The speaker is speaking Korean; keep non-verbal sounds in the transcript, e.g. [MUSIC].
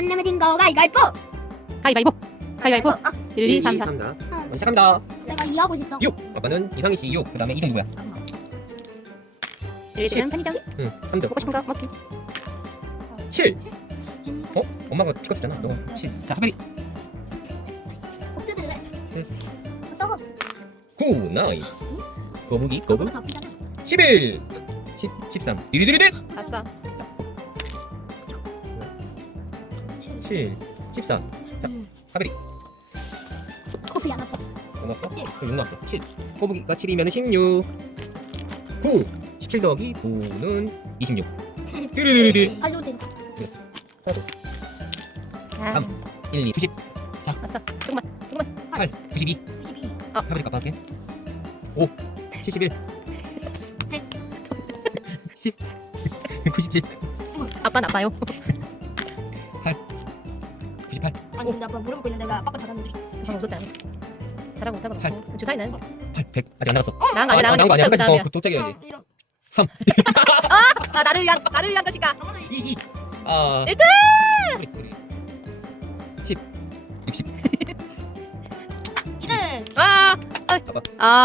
안 내면 진거 가위가위보. 가위바위보. 가위바위보. 아, 1, 2, 3, 4. 3, 4. 응. 시작합니다. 내가 이하고 싶다. 6. 아빠는 이상희 씨 6. 그다음에 2등 누구야? 1위는 편의점. 응. 3등. 먹고 싶은 거 먹기. 7. 어? 엄마가 피카 줬잖아. 너 7. 자, 하별이 어떻게 돼? 응. 어떡하? 9. 나이. 거북이 거북. 다 피잖아. 11. 10, 13. 디리디리디. 아싸. 7. 14. 자, 하별이. 커피 안 왔어. 넘었어? 그럼 6 나왔어. 7. 거북이가 7이면 16. 9. 17 더하기 9는 26. 디리디리디. 알려도 돼. 아, 3. 1, 2, 90. 아싸. 조금만. 8. 92. 92. 하별이 깎아 할게. 5. 71. 10. 97. 아빠는 아빠요. 98. 아니 근데 아빠 물어보고 있는데 나 아빠가 잘하는데. 방금 웃었잖아. 잘하고 있다가 팔. 뭐 주사위는 8. 100. 아직 안 나갔어. 나은 거 아니야. 나온 나은 거 아니야. 그 끝까지 다음이야. 더 도착해야지. 이런. 3. [LAUGHS] 아 나를 위한 나를 위한 것인가. 2. 2. 아. 일등! 10. 60. 이등. 아. 아빠. 아.